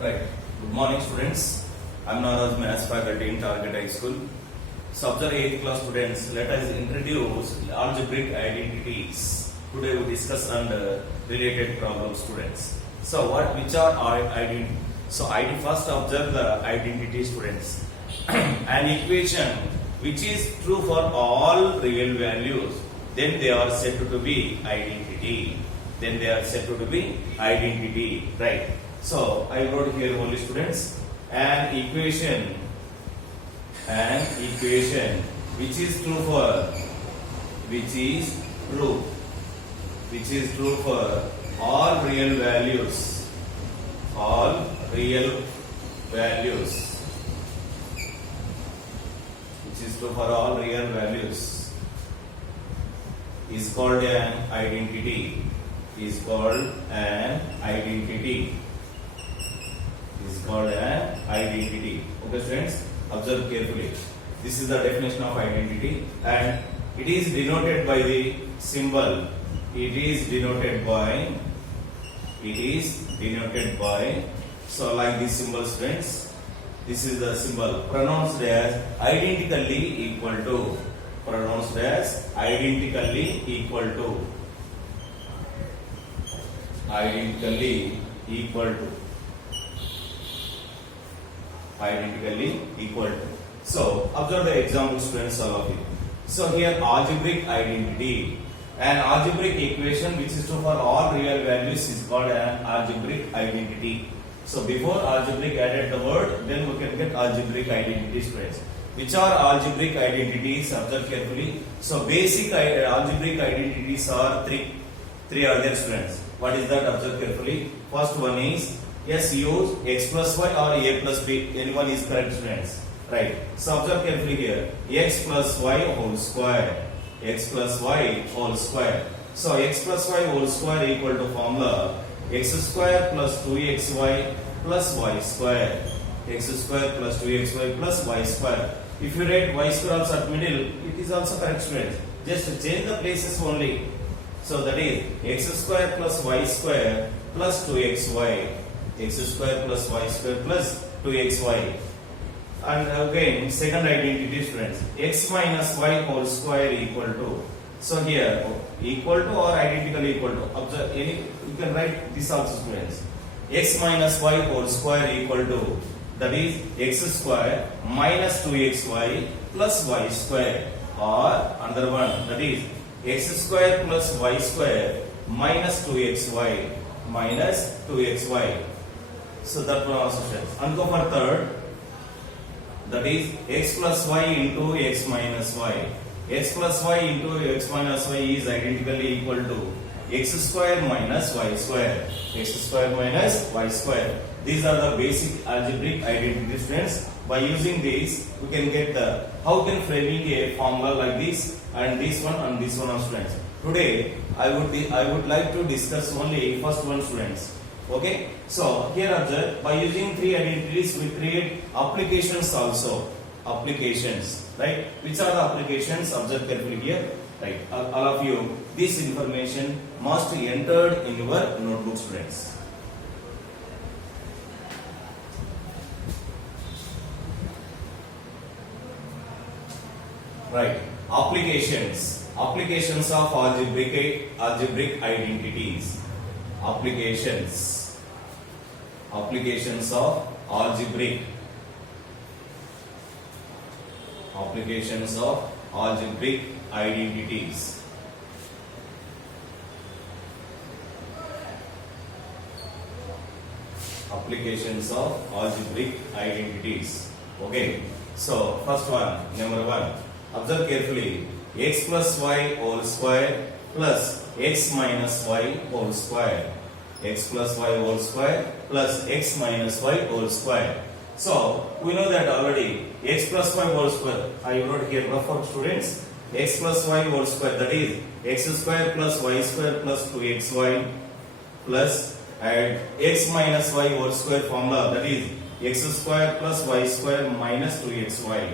Right. Good morning, students. I am Naraj, Maths faculty in Target High School. So, observe 8th class students. Let us introduce algebraic identities. Today we discuss on the related problems, students. So, which are identity? So, first observe the identity, students. An equation which is true for all real values, then they are said to be identity. Then they are said to be identity, right? So I wrote here only, students, an equation which is true for all real values, which is true for all real values, is called an identity. Is called an identity. Okay, students, observe carefully. This is the definition of identity, and it is denoted by the symbol. So like this symbol, students. This is the symbol pronounced as identically equal to. Identically equal to. So observe the example, students, all of you. So here algebraic identity. An algebraic equation which is true for all real values is called an algebraic identity. So before algebraic added the word, then we can get algebraic identity, students. Which are algebraic identities? Observe carefully. So basic algebraic identities are three are there, students. What is that? Observe carefully. First one is use x plus y or a plus b. Anyone is correct, students. Right. So observe carefully here. X plus y whole square. So x plus y whole square equal to formula x square plus 2xy plus y square. X square plus 2xy plus y square. If you write y square also at middle, it is also correct, students. Just change the places only. So that is x square plus y square plus 2xy. X square plus y square plus 2xy. And again, second identity, students. X minus y whole square equal to. So here, equal to or identically equal to. Observe, you can write this also, students. X minus y whole square equal to. That is x square minus 2xy plus y square. Or another one, that is x square plus y square minus 2xy. So that one also, students. And go for third. That is x plus y into x minus y. X plus y into x minus y is identically equal to x square minus y square. These are the basic algebraic identity, students. By using these, we can get the how can framing a formula like this and this one and this one, students. Today, I would like to discuss only first one, students. Okay, so here observe, by using three identities we create applications also. Right? Which are the applications? Observe carefully here. Right, all of you, this information must be entered in your notebook, students. Right, applications of algebraic identities. Applications of algebraic identities. Okay, so first one, number one. Observe carefully. X plus y whole square plus x minus y whole square. X plus y whole square plus x minus y whole square. So we know that already. X plus y whole square. I wrote here for students. X plus y whole square, that is x square plus y square plus 2xy plus and x minus y whole square formula, that is x square plus y square minus 2xy.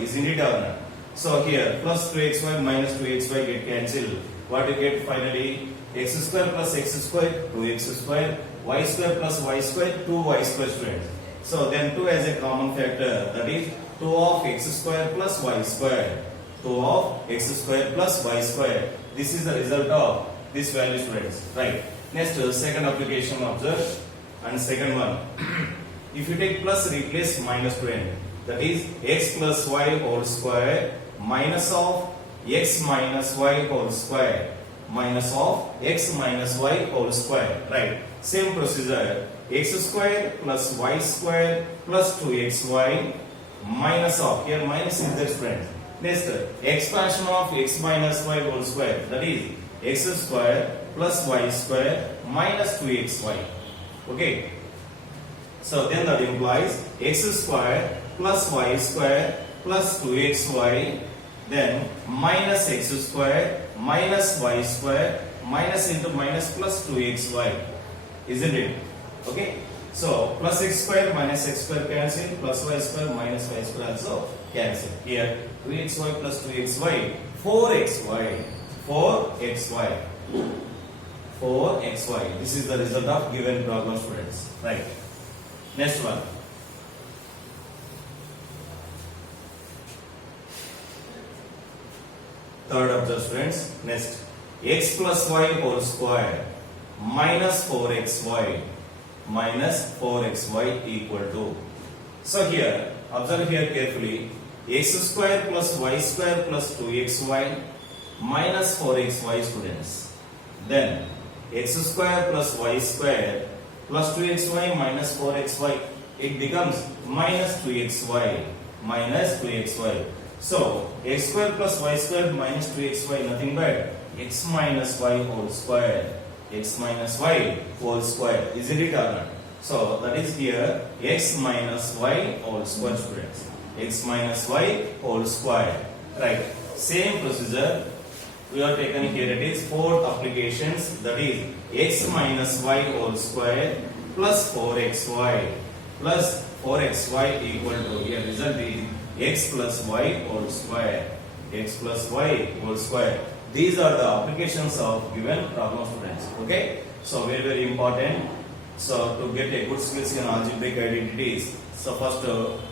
Isn't it or not? So here plus 2xy minus 2xy get cancelled. What you get finally? x square plus x square 2x square, y square plus y square 2y square students. So then 2 as a common factor, that is 2 of x square plus y square. 2 of x square plus y square. This is the result of this value students. Right. Next second application observe, and second one. If you take plus replace minus 20, that is x plus y whole square minus of x minus y whole square minus of x minus y whole square. Right. Same procedure. X square plus y square plus 2xy minus of, here minus is there friends. Next, expansion of x minus y whole square, that is x square plus y square minus 2xy. Okay. So then that implies x square plus y square plus 2xy, then minus x square minus y square minus into minus plus 2xy, isn't it? Okay. So plus x square minus x square cancel, plus y square minus y square also cancel. Here 2xy plus 2xy 4xy 4xy 4xy. This is the result of given problem students. Right. Next one. Third observe students. Next, x plus y whole square minus 4xy equal to. So here, observe here carefully. X square plus y square plus 2xy minus 4xy students. Then x square plus y square plus 2xy minus 4xy, it becomes minus 2xy minus 2xy. So x square plus y square minus 2xy nothing but x minus y whole square, x minus y whole square, isn't it or not? So that is here x minus y whole square students, x minus y whole square. Right. Same procedure we are taken here, it is fourth applications, that is x minus y whole square plus 4xy equal to, here result is x plus y whole square, x plus y whole square. These are the applications of given problem students. Okay. So very very important. So to get a good skills in algebraic identities, so first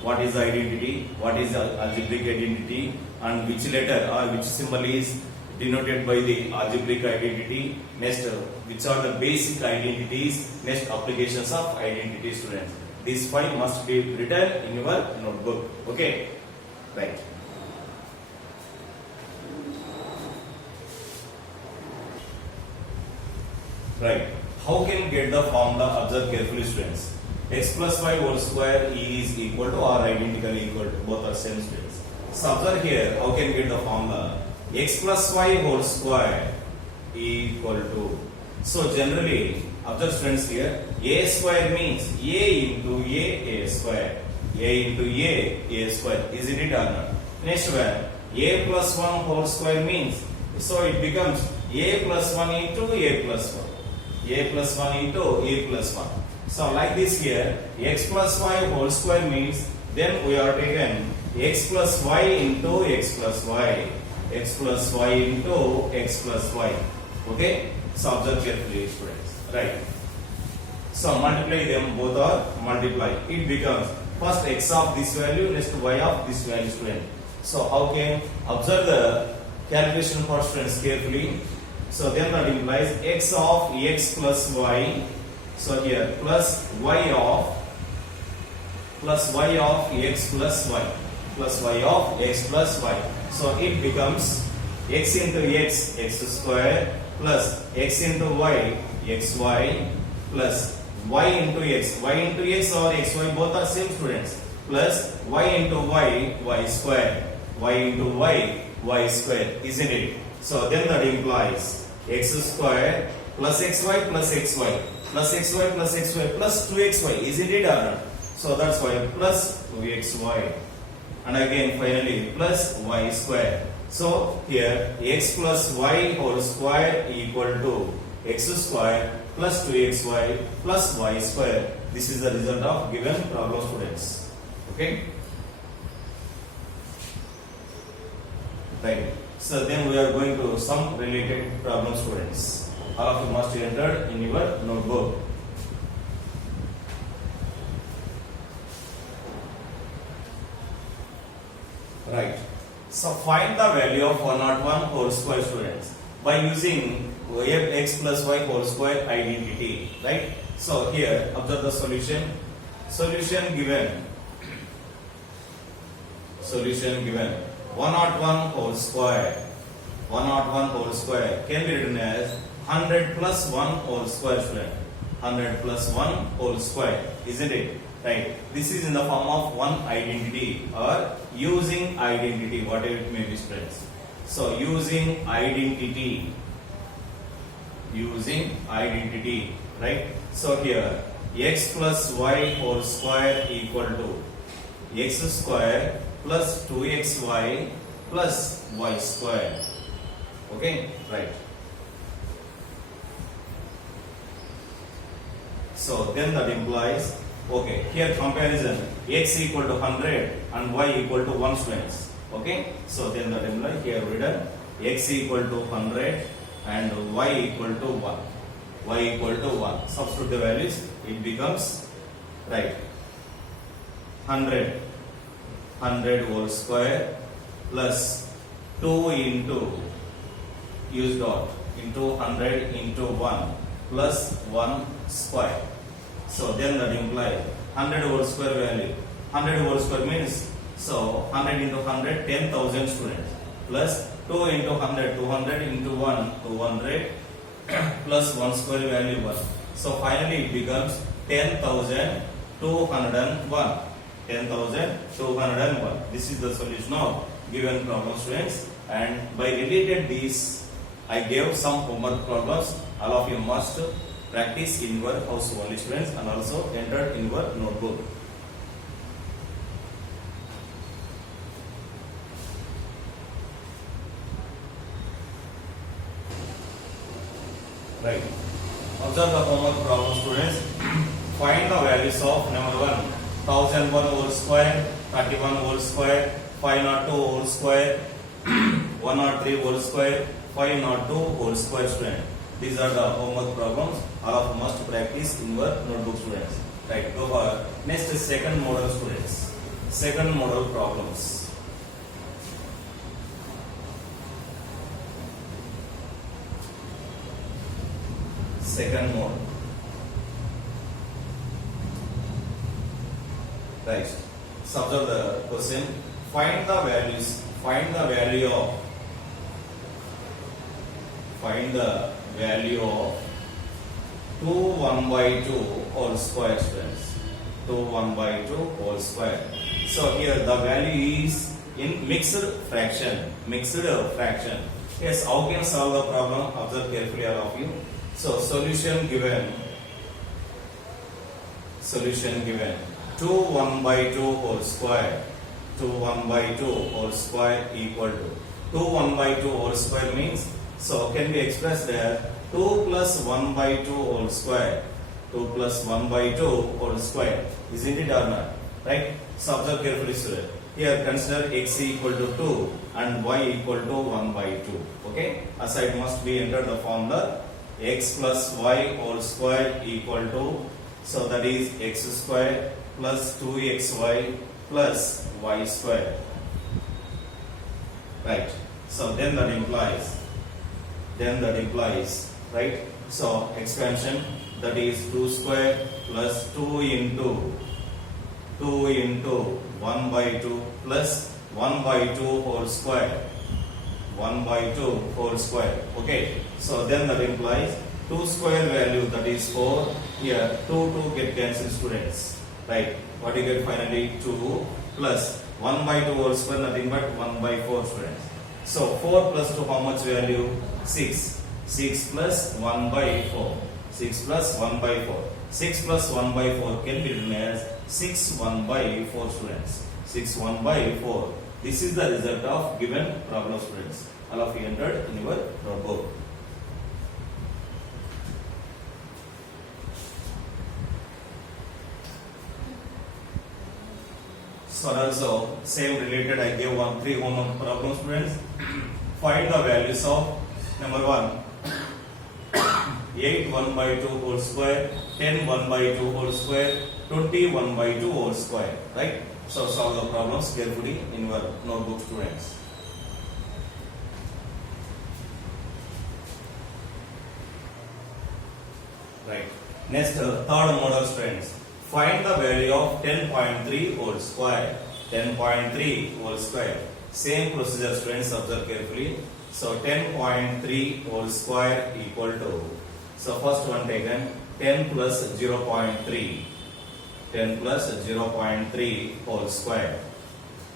what is the identity, what is the algebraic identity, and which letter or which symbol is denoted by the algebraic identity. Next, which are the basic identities. Next, applications of identity students. These 5 must be written in your notebook. Okay. Right. Right. How can you get the formula? Observe carefully students. X plus y whole square is equal to or identical equal to, both are same students. So observe here, how can you get the formula? X plus y whole square equal to. So generally, observe students here, a square means a into a square. A into a square. Isn't it or not? Next one, a plus 1 whole square means, so it becomes a plus 1 into a plus 1. A plus 1 into a plus 1. So like this here, x plus y whole square means, then we are taken x plus y into x plus y. X plus y into x plus y. Okay. So observe carefully students. Right. So multiply them, both are multiply. It becomes first x of this value, next y of this value student. So how can observe the calculation for students carefully. So then that implies x of x plus y. So here plus y of x plus y plus y of x plus y. So it becomes x into x, x square, plus x into y, xy, plus y into x or xy, both are same students, plus y into y, y square, y into y square, isn't it? So then that implies x square plus xy plus xy plus xy plus xy plus 2xy, isn't it or not? So that's why plus 2xy, and again finally plus y square. So here x plus y whole square equal to x square plus 2xy plus y square. This is the result of given problem students. Okay. Right. So then we are going to some related problem students. all of you must enter in your notebook. Right. So find the value of 101 whole square, students, by using x plus y whole square identity. Right. So here observe the solution. Solution given. Solution given. 101 whole square. 101 whole square can be written as 100 plus 1 whole square, student. 100 plus 1 whole square, isn't it? Right. This is in the form of one identity or using identity, whatever it may be, students. So using identity. Using identity. Right. So here x plus y whole square equal to x square plus 2xy plus y square. Okay, right. So then that implies, okay, here comparison x equal to 100 and y equal to 1, students. Okay, so then that implies here written x equal to 100 and y equal to 1. Y equal to 1. Substitute the values, it becomes, right, 100 whole square plus 2 into, use dot, into 100 into 1 plus 1 square. So then that implies 100 whole square value. 100 whole square means, so 100 into 100, 10,000, students, plus 2 into 100, 200 into 1, 200 plus 1 square value 1. So finally it becomes 10,201. 10,201. This is the solution of given problem, students. And by related these, I gave some homework problems. All of you must practice in your house only, students, and also enter in your notebook. Right. Observe the homework problem, students. Find the values of number 1, 1001 whole square, 31 whole square, 502 whole square, 103 whole square, 502 whole square, student. These are the homework problems. All of you must practice in your notebook, students. Right. Go for next second model, students. Second model problems. Second model. Right. So observe the question. Find the values. Find the value of 2 1 by 2 whole square, students. 2 1 by 2 whole square. So here the value is in mixed fraction. Mixed fraction. Yes, how can solve the problem? Observe carefully, all of you. So solution given. Solution given. 2 1 by 2 whole square. 2 1 by 2 whole square equal to 2 1 by 2 whole square means, so can be expressed as 2 plus 1 by 2 whole square. 2 plus 1 by 2 whole square. Isn't it or not? Right? So observe carefully, student. Here consider x equal to 2 and y equal to 1 by 2. Okay? Aside must be entered the formula x plus y whole square equal to, so that is x square plus 2xy plus y square. Right. So then that implies, right? So expansion, that is 2 square plus 2 into 1 by 2 plus 1 by 2 whole square. 1 by 2 whole square. Okay. So then that implies 2 square value, that is 4. Here 2 get cancelled, students. Right. What you get finally? 2 plus 1 by 2 whole square, nothing but 1 by 4, students. So 4 plus 2, how much value? 6. 6 plus 1 by 4. 6 plus 1 by 4. 6 plus 1 by 4 can be written as 6 1 by 4, students. 6 1 by 4. This is the result of given problem, students. All of you entered in your notebook. So also same related, I gave 3 homework problems, students. Find the values of number 1 8 1 by 2 whole square, 10 1 by 2 whole square, 20 1 by 2 whole square, right? So solve the problems carefully in your notebook, students. Right. Next, third model, students. Find the value of 10.3 whole square. 10.3 whole square. Same procedure, students, observe carefully. So 10.3 whole square equal to, so first one taken, 10 plus 0.3. 10 plus 0.3 whole square.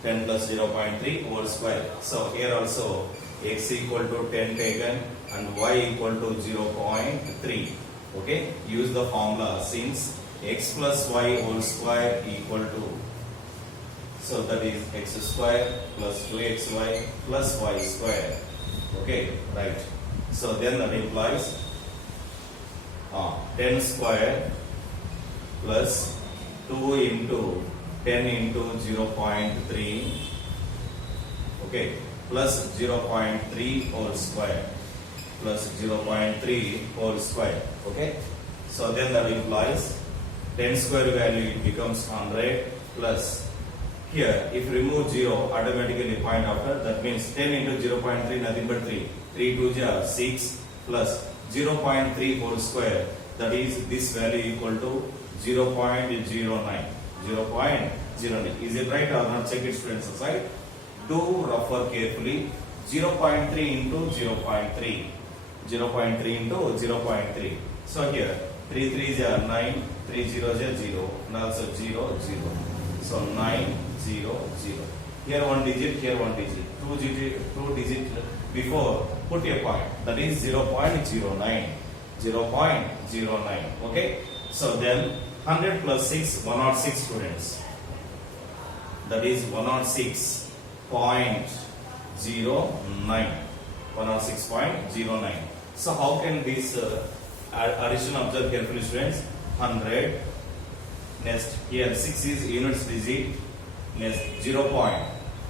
10 plus 0.3 whole square. So here also x equal to 10 taken and y equal to 0.3. Okay, use the formula since x plus y whole square equal to, so that is x square plus 2xy plus y square. Okay, right. So then that implies 10 square plus 2 into 10 into 0.3, okay, plus 0.3 whole square, plus 0.3 whole square, okay. So then that implies 10 square value, it becomes 100 plus, here if remove 0 automatically point after, that means 10 into 0.3 nothing but 3, 3 2 are 6 plus 0.3 whole square, that is this value equal to 0.09. 0.09. Is it right or not? Check it, students, aside. Do refer carefully. 0.3 into 0.3. 0.3 into 0.3. So here 3 3s are 9, 3 zeros are 0, and also 0 0. So 9 0 0. Here one digit, here one digit. Two digit before put a point. That is 0.09. 0.09. Okay. So then 100 plus 6, 106, students. That is 106.09. 106.09. So how can this addition observe carefully, students? 100. Next here 6 is units digit. Next 0 point.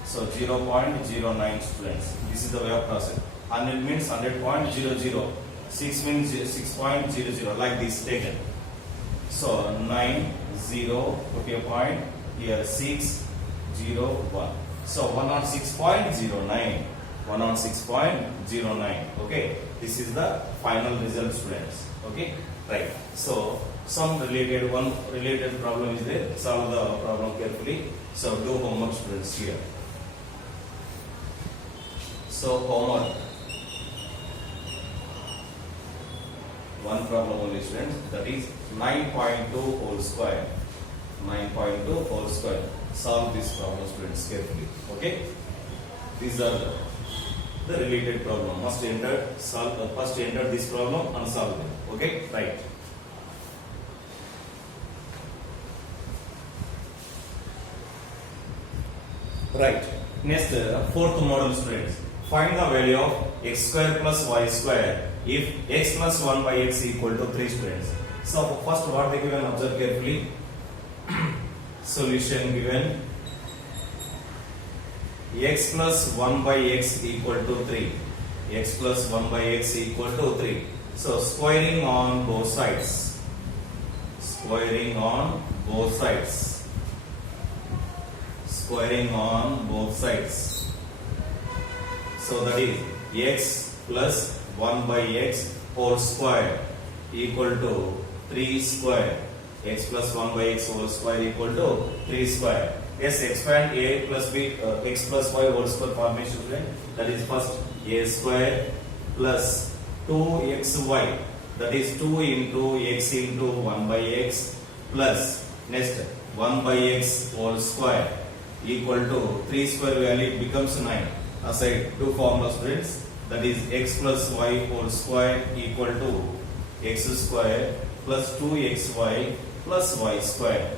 So 0.09, students. This is the way of process. 100 means 100.00. 6 means 6.00. Like this taken. So 9 0, put a point here, 6 0 1. So 106.09. 106.09. Okay, this is the final result, students. Okay, right. So some related problem is there. Solve the problem carefully. So do homework, students, here. So homework. One problem only, students, that is 9.2 whole square. 9.2 whole square. Solve this problem, students, carefully. Okay, these are the related problem. Must enter, solve, first enter this problem and solve it. Okay, right. Right. Next, fourth model, students. Find the value of x square plus y square if x plus 1 by x equal to 3, students. So first what they given, observe carefully. Solution given x plus 1 by x equal to 3. X plus 1 by x equal to 3. So squaring on both sides. Squaring on both sides. Squaring on both sides. So that is x plus 1 by x whole square equal to 3 square. X plus 1 by x whole square equal to 3 square. Yes, expand a plus b, x plus y whole square formation, right? That is first a square plus 2xy. That is 2 into x into 1 by x plus next 1 by x whole square equal to 3 square value, it becomes 9. Aside two formulas, students. That is x plus y whole square equal to x square plus 2xy plus y square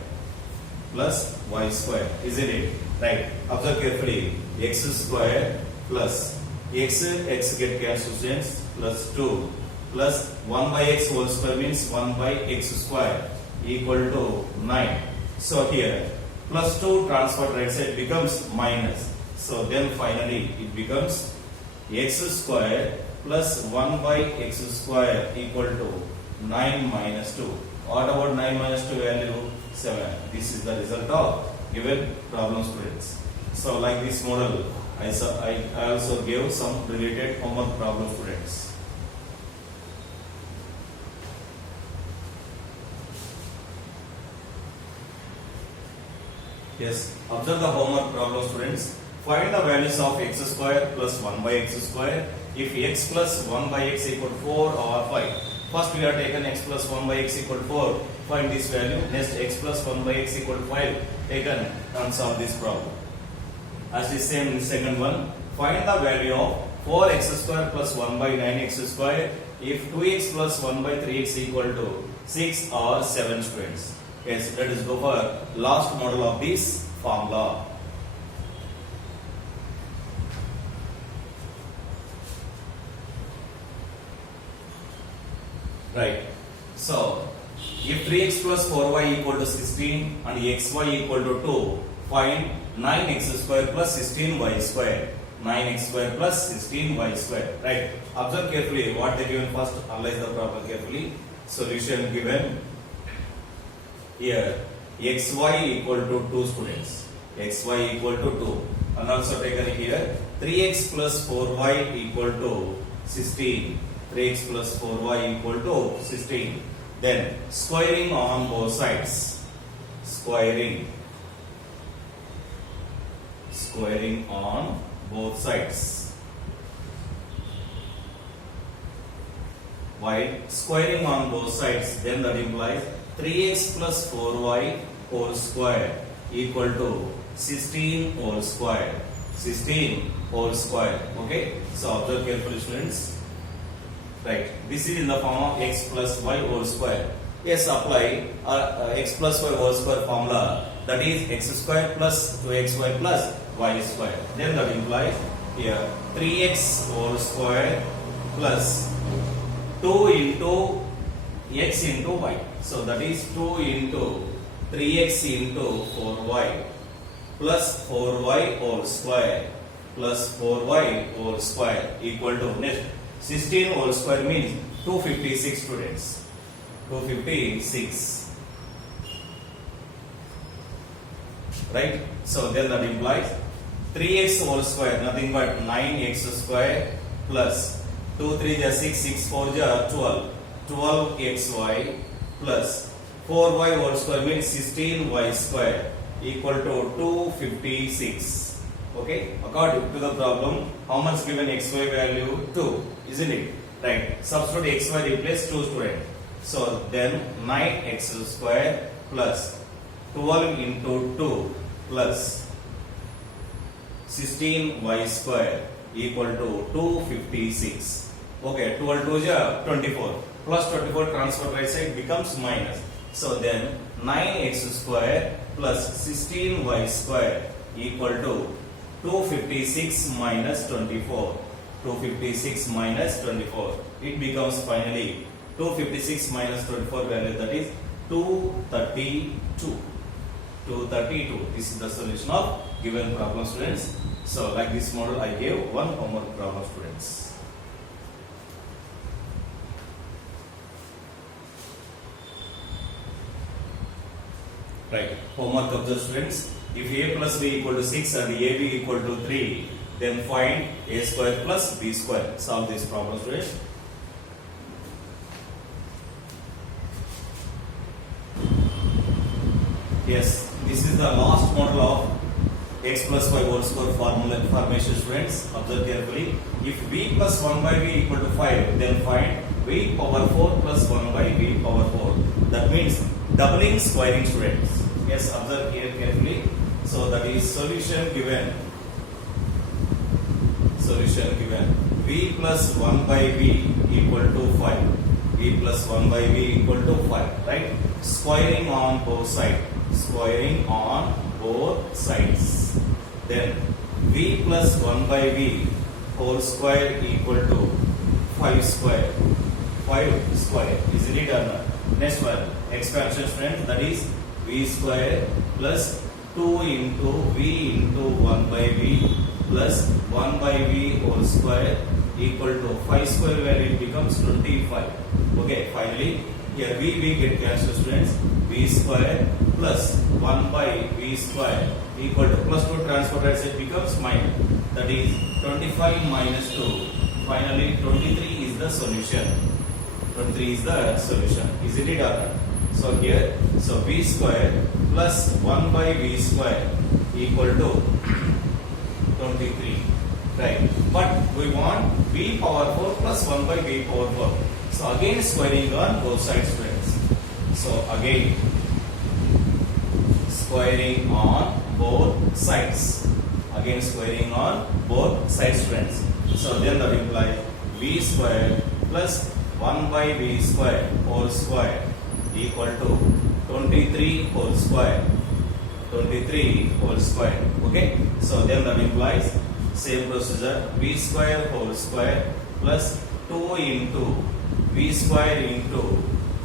plus y square, isn't it? Right. Observe carefully. X square plus x get cancelled, students, plus 2 plus 1 by x whole square means 1 by x square equal to 9. So here plus 2 transferred right side becomes minus. So then finally it becomes x square plus 1 by x square equal to 9 minus 2. What about 9 minus 2 value? 7. This is the result of given problem, students. So like this model, I also gave some related homework problem, students. Yes, observe the homework problem, students. Find the values of x square plus 1 by x square if x plus 1 by x equal 4 or 5. First we have taken x plus 1 by x equal 4. Find this value. Next x plus 1 by x equal 5. Taken and solve this problem. As the same in second one. Find the value of 4x square plus 1 by 9x square if 2x plus 1 by 3x equal to 6 or 7, students. Yes, let us go for last model of this formula. Right. So, if 3x plus 4y equal to 16 and xy equal to 2, find 9x square plus 16y square. 9x square plus 16y square. Right. Observe carefully what they given first. Analyze the problem carefully. Solution given here. Xy equal to 2, students. Xy equal to 2. And also taken here 3x plus 4y equal to 16. 3x plus 4y equal to 16. Then squaring on both sides. Squaring on both sides. While squaring on both sides, then that implies 3x plus 4y whole square equal to 16 whole square. 16 whole square. Okay. So observe carefully, students. Right. This is in the form of x plus y whole square. Yes, apply x plus y whole square formula. That is x square plus 2xy plus y square. Then that implies here 3x whole square plus 2 into x into y. So that is 2 into 3x into 4y plus 4y whole square plus 4y whole square equal to next 16 whole square means 256, students. 256. Right? So then that implies 3x whole square, nothing but 9x square plus 2 3 is 6, 6 4 is 12. 12xy plus 4y whole square means 16y square equal to 256. Okay, according to the problem, how much given xy value? 2, isn't it? Right. Substitute xy replace 2, student. So then 9x square plus 12 into 2 plus 16y square equal to 256. Okay, 12 2 is 24. Plus 24 transfer right side becomes minus. So then 9x square plus 16y square equal to 256 minus 24. 256 minus 24. It becomes finally 256 minus 24 value, that is 232. 232. This is the solution of given problem, students. So like this model I gave one homework problem, students. Right. Homework of the students. If a plus b equal to 6 and ab equal to 3, then find a square plus b square. Solve this problem, students. Yes, this is the last model of x plus y whole square formula formation, students. Observe carefully. If b plus 1 by b equal to 5, then find b power 4 plus 1 by b power 4. That means doubling squaring, students. Yes, observe here carefully. So that is solution given. Solution given. b plus 1 by b equal to 5. b plus 1 by b equal to 5. Right? Squaring on both sides. Squaring on both sides. Then b plus 1 by b whole square equal to 5 square. 5 square. Isn't it or not? Next one. Expansion, friends. That is b square plus 2 into v into 1 by v plus 1 by v whole square equal to 5 square value becomes 25. Okay, finally here we get cancelled students. V square plus 1 by V square equal to plus 2 transport side becomes minus. That is 25 minus 2. Finally 23 is the solution. 23 is the solution. Isn't it or not? So here, so V square plus 1 by V square equal to 23. Right. But we want V power 4 plus 1 by V power 4. So again squaring on both sides friends. So again squaring on both sides. Again squaring on both sides friends. So then that implies V square plus 1 by V square whole square equal to 23 whole square. 23 whole square. Okay. So then that implies same procedure, V square whole square plus 2 into V square into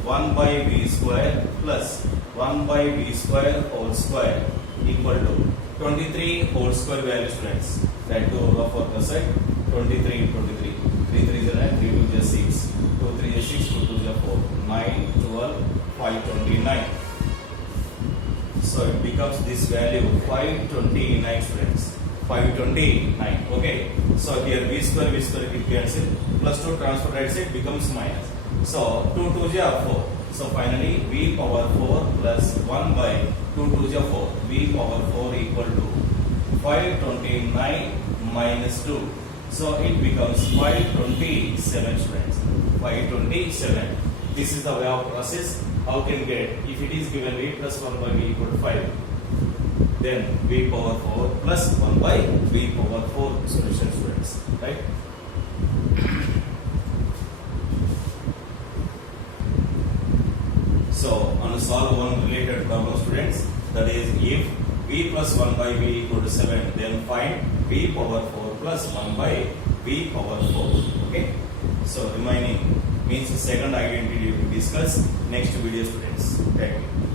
1 by V square plus 1 by V square whole square equal to 23 whole square value friends. That 2 over 4 plus side 23 23. 3 3 is 9, 3 2 is 6, 2 3 is 6, 2 2 is 4, 9, 12, 5 29. So it becomes this value 529 friends. 529. Okay. So here V square will cancel. Plus 2 transfer right side becomes minus. So 2 2 are 4. So finally V power 4 plus 1 by 2 2 are 4. V power 4 equal to 529 minus 2. So it becomes 527 friends. 527. This is the way of process. How can get? If it is given V plus 1 by V equal to 5. Then V power 4 plus 1 by V power 4 solution students, right? So, on solve one related problem students, that is if V plus 1 by V equal to 7, then find V power 4 plus 1 by V power 4, okay? So, remaining means second identity we discuss next video students. Thank you.